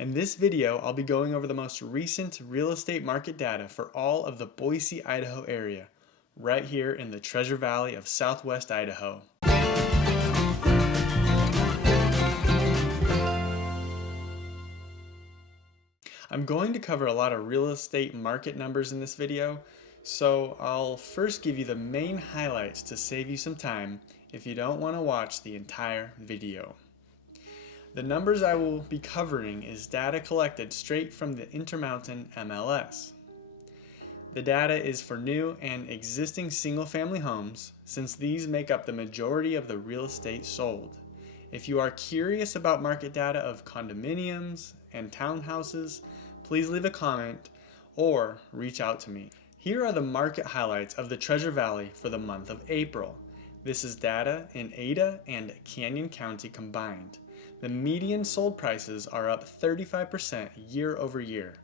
In this video, I'll be going over the most recent real estate market data for all of the Boise, Idaho area, right here in the Treasure Valley of Southwest Idaho. I'm going to cover a lot of real estate market numbers in this video, so I'll first give you the main highlights to save you some time if you don't want to watch the entire video. The numbers I will be covering is data collected straight from the Intermountain MLS. The data is for new and existing single-family homes, since these make up the majority of the real estate sold. If you are curious about market data of condominiums and townhouses, please leave a comment or reach out to me. Here are the market highlights of the Treasure Valley for the month of April. This is data in Ada and Canyon County combined. The median sold prices are up 35% year over year,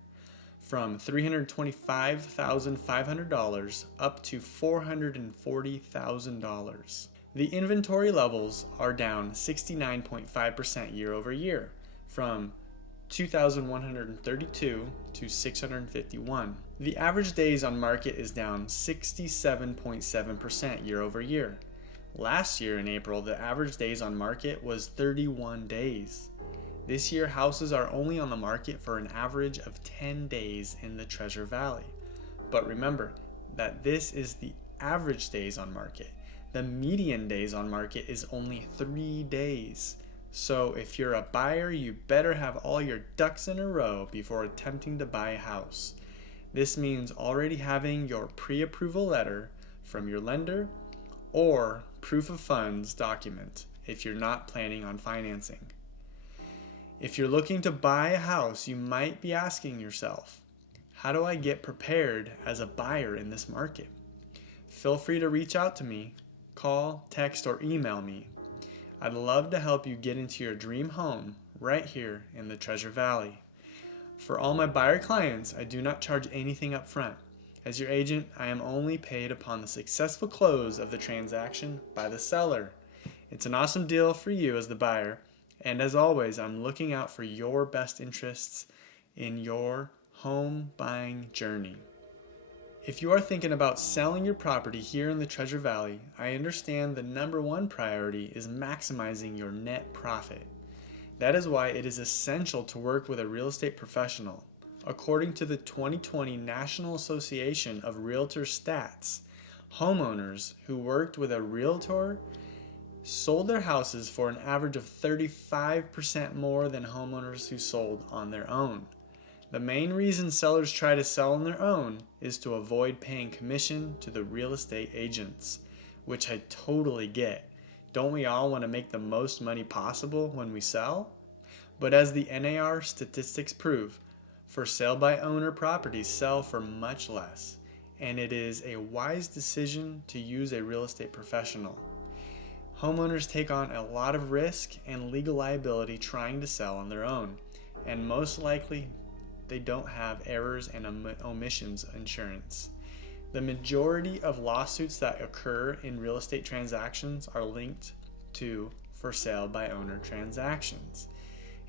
from $325,500 up to $440,000. The inventory levels are down 69.5% year over year, from 2,132 to 651. The average days on market is down 67.7% year over year. Last year in April, the average days on market was 31 days. This year, houses are only on the market for an average of 10 days in the Treasure Valley. But remember that this is the average days on market. The median days on market is only 3 days. So if you're a buyer, you better have all your ducks in a row before attempting to buy a house. This means already having your pre-approval letter from your lender or proof of funds document if you're not planning on financing. If you're looking to buy a house, you might be asking yourself, how do I get prepared as a buyer in this market? Feel free to reach out to me, call, text, or email me. I'd love to help you get into your dream home right here in the Treasure Valley. For all my buyer clients, I do not charge anything up front. As your agent, I am only paid upon the successful close of the transaction by the seller. It's an awesome deal for you as the buyer, and as always, I'm looking out for your best interests in your home buying journey. If you are thinking about selling your property here in the Treasure Valley, I understand the number one priority is maximizing your net profit. That is why it is essential to work with a real estate professional. According to the 2020 National Association of Realtors stats, homeowners who worked with a realtor sold their houses for an average of 35% more than homeowners who sold on their own. The main reason sellers try to sell on their own is to avoid paying commission to the real estate agents, which I totally get. Don't we all want to make the most money possible when we sell? But as the NAR statistics prove, for sale by owner properties sell for much less, and it is a wise decision to use a real estate professional. Homeowners take on a lot of risk and legal liability trying to sell on their own, and most likely they don't have errors and omissions insurance. The majority of lawsuits that occur in real estate transactions are linked to for sale by owner transactions.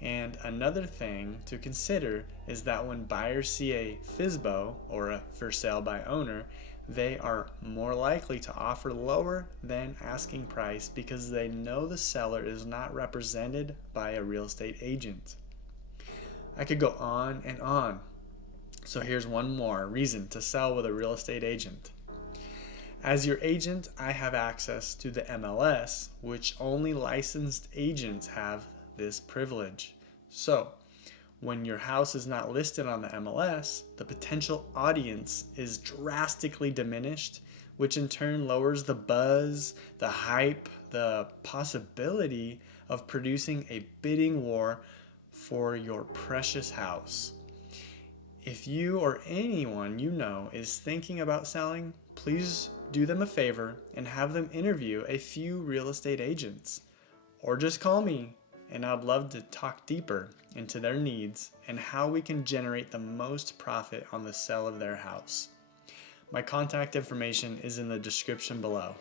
And another thing to consider is that when buyers see a FSBO, or a for sale by owner, they are more likely to offer lower than asking price because they know the seller is not represented by a real estate agent. I could go on and on. So here's one more reason to sell with a real estate agent. As your agent, I have access to the MLS, which only licensed agents have this privilege. So, when your house is not listed on the MLS, the potential audience is drastically diminished, which in turn lowers the buzz, the hype, the possibility of producing a bidding war for your precious house. If you or anyone you know is thinking about selling, please do them a favor and have them interview a few real estate agents, or just call me and I'd love to talk deeper into their needs and how we can generate the most profit on the sale of their house. My contact information is in the description below.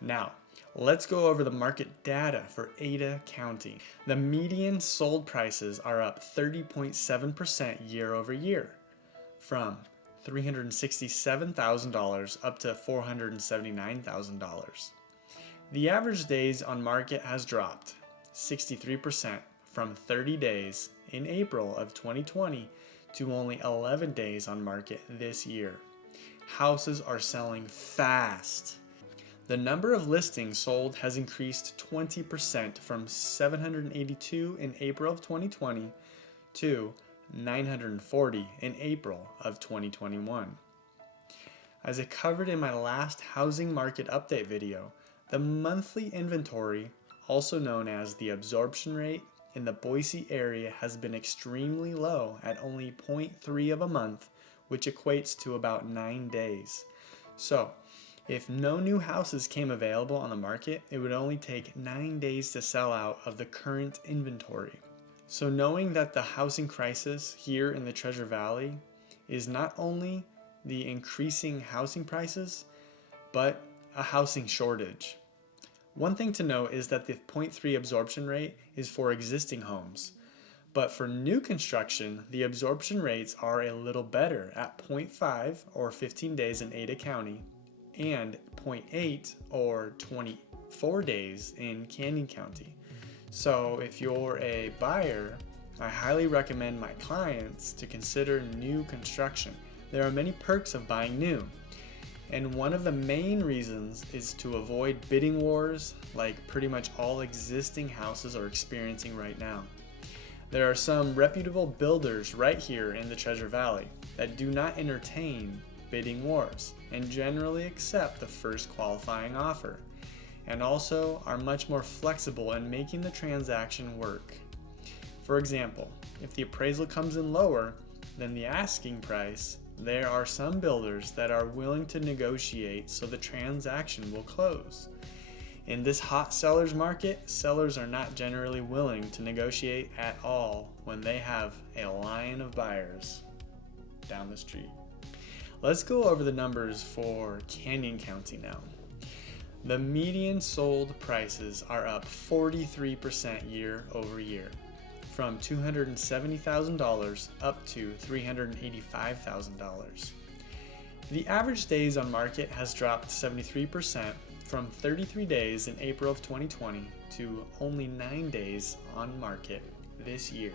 Now, Let's go over the market data for Ada County. The median sold prices are up 30.7% year over year, from $367,000 up to $479,000. The average days on market has dropped 63% from 30 days in April of 2020 to only 11 days on market this year. Houses are selling fast. The number of listings sold has increased 20% from 782 in April of 2020 to 940 in April of 2021. As I covered in my last housing market update video, the monthly inventory, also known as the absorption rate, in the Boise area has been extremely low at only 0.3 of a month, which equates to about 9 days. So, if no new houses came available on the market, it would only take 9 days to sell out of the current inventory. So knowing that the housing crisis here in the Treasure Valley is not only the increasing housing prices, but a housing shortage. One thing to note is that the 0.3 absorption rate is for existing homes. But for new construction, the absorption rates are a little better at 0.5 or 15 days in Ada County, and 0.8 or 24 days in Canyon County. So if you're a buyer, I highly recommend my clients to consider new construction. There are many perks of buying new, and one of the main reasons is to avoid bidding wars like pretty much all existing houses are experiencing right now. There are some reputable builders right here in the Treasure Valley that do not entertain bidding wars and generally accept the first qualifying offer, and also are much more flexible in making the transaction work. For example, if the appraisal comes in lower than the asking price, there are some builders that are willing to negotiate so the transaction will close. In this hot seller's market, sellers are not generally willing to negotiate at all when they have a line of buyers down the street. Let's go over the numbers for Canyon County now. The median sold prices are up 43% year over year, from $270,000 up to $385,000. The average days on market has dropped 73% from 33 days in April of 2020 to only 9 days on market this year.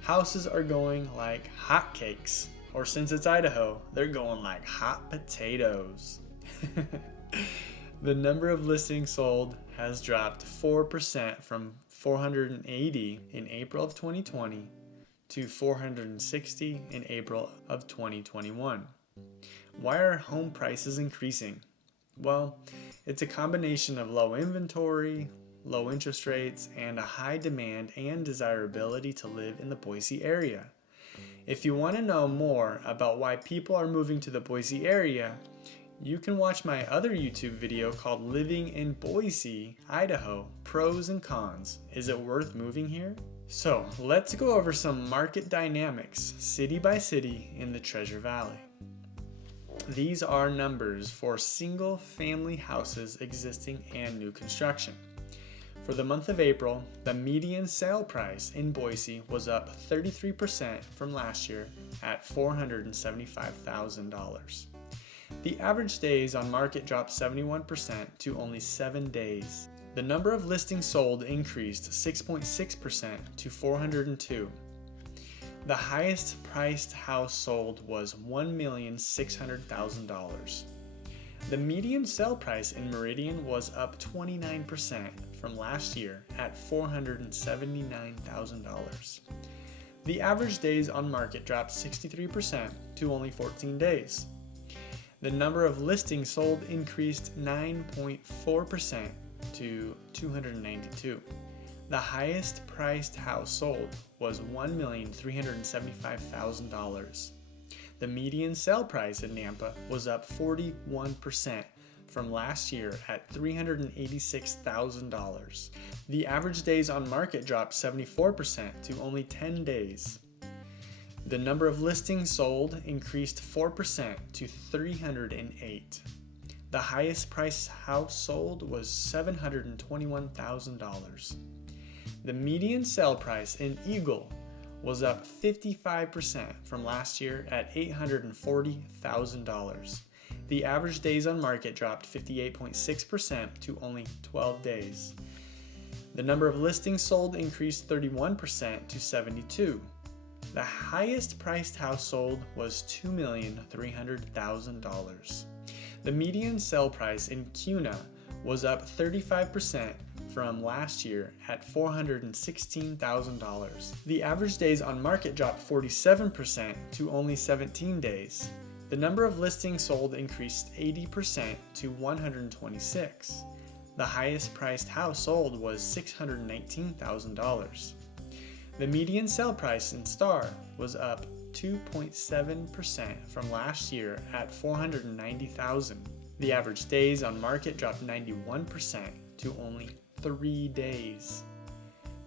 Houses are going like hotcakes, or since it's Idaho, they're going like hot potatoes. The number of listings sold has dropped 4% from 480 in April of 2020 to 460 in April of 2021. Why are home prices increasing? Well, it's a combination of low inventory, low interest rates, and a high demand and desirability to live in the Boise area. If you want to know more about why people are moving to the Boise area, you can watch my other YouTube video called Living in Boise, Idaho, Pros and Cons. Is it worth moving here? So let's go over some market dynamics, city by city in the Treasure Valley. These are numbers for single family houses existing and new construction. For the month of April, the median sale price in Boise was up 33% from last year at $475,000. The average days on market dropped 71% to only 7 days. The number of listings sold increased 6.6% to 402. The highest priced house sold was $1,600,000. The median sale price in Meridian was up 29% from last year at $479,000. The average days on market dropped 63% to only 14 days. The number of listings sold increased 9.4% to 292. The highest priced house sold was $1,375,000. The median sale price in Nampa was up 41% from last year at $386,000. The average days on market dropped 74% to only 10 days. The number of listings sold increased 4% to 308. The highest priced house sold was $721,000. The median sale price in Eagle was up 55% from last year at $840,000. The average days on market dropped 58.6% to only 12 days. The number of listings sold increased 31% to 72. The highest priced house sold was $2,300,000. The median sale price in Kuna was up 35% from last year at $416,000. The average days on market dropped 47% to only 17 days. The number of listings sold increased 80% to 126. The highest priced house sold was $619,000. The median sale price in Star was up 2.7% from last year at $490,000. The average days on market dropped 91% to only 3 days.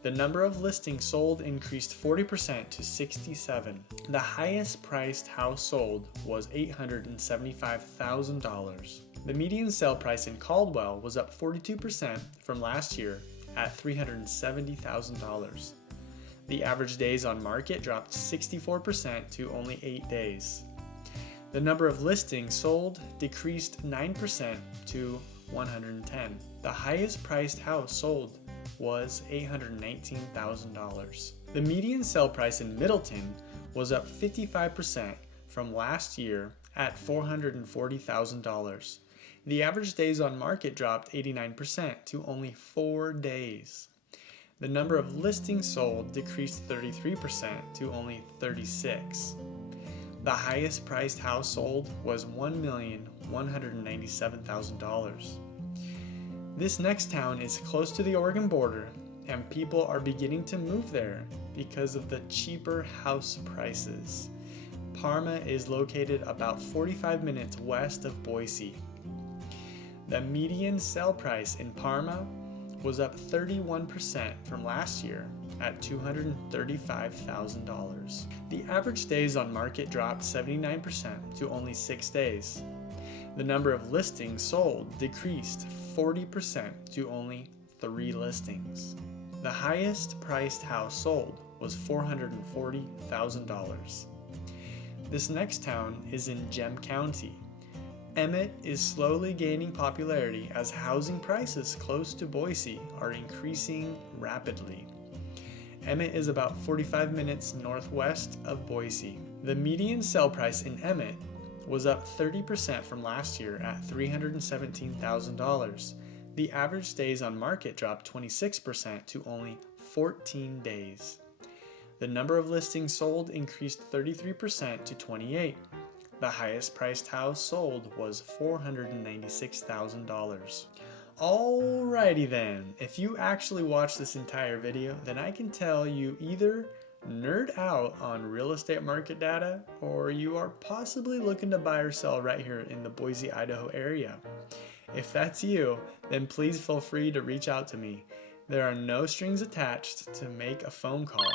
The number of listings sold increased 40% to 67. The highest priced house sold was $875,000. The median sale price in Caldwell was up 42% from last year at $370,000. The average days on market dropped 64% to only 8 days. The number of listings sold decreased 9% to 110. The highest priced house sold was $819,000. The median sale price in Middleton was up 55% from last year at $440,000. The average days on market dropped 89% to only 4 days. The number of listings sold decreased 33% to only 36. The highest priced house sold was $1,197,000. This next town is close to the Oregon border, and people are beginning to move there because of the cheaper house prices. Parma is located about 45 minutes west of Boise. The median sale price in Parma was up 31% from last year at $235,000. The average days on market dropped 79% to only 6 days. The number of listings sold decreased 40% to only 3 listings. The highest priced house sold was $440,000. This next town is in Gem County. Emmett is slowly gaining popularity as housing prices close to Boise are increasing rapidly. Emmett is about 45 minutes northwest of Boise. The median sale price in Emmett was up 30% from last year at $317,000. The average days on market dropped 26% to only 14 days. The number of listings sold increased 33% to 28. The highest priced house sold was $496,000. Alrighty then, if you actually watched this entire video, then I can tell you either nerd out on real estate market data, or you are possibly looking to buy or sell right here in the Boise, Idaho area. If that's you, then please feel free to reach out to me. There are no strings attached to make a phone call.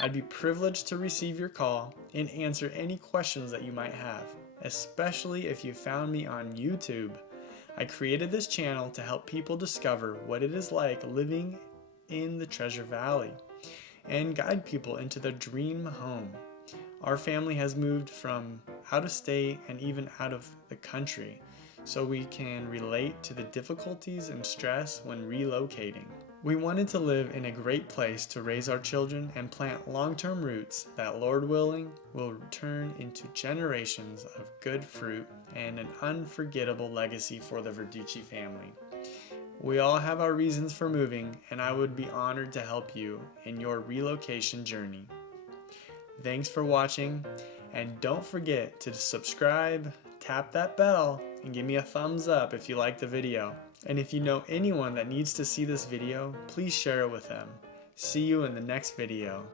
I'd be privileged to receive your call and answer any questions that you might have, especially if you found me on YouTube. I created this channel to help people discover what it is like living in the Treasure Valley and guide people into their dream home. Our family has moved from out of state and even out of the country, so we can relate to the difficulties and stress when relocating. We wanted to live in a great place to raise our children and plant long-term roots that, Lord willing, will turn into generations of good fruit and an unforgettable legacy for the Verducci family. We all have our reasons for moving, and I would be honored to help you in your relocation journey. Thanks for watching, and don't forget to subscribe, tap that bell, and give me a thumbs up if you like the video. And if you know anyone that needs to see this video, please share it with them. See you in the next video.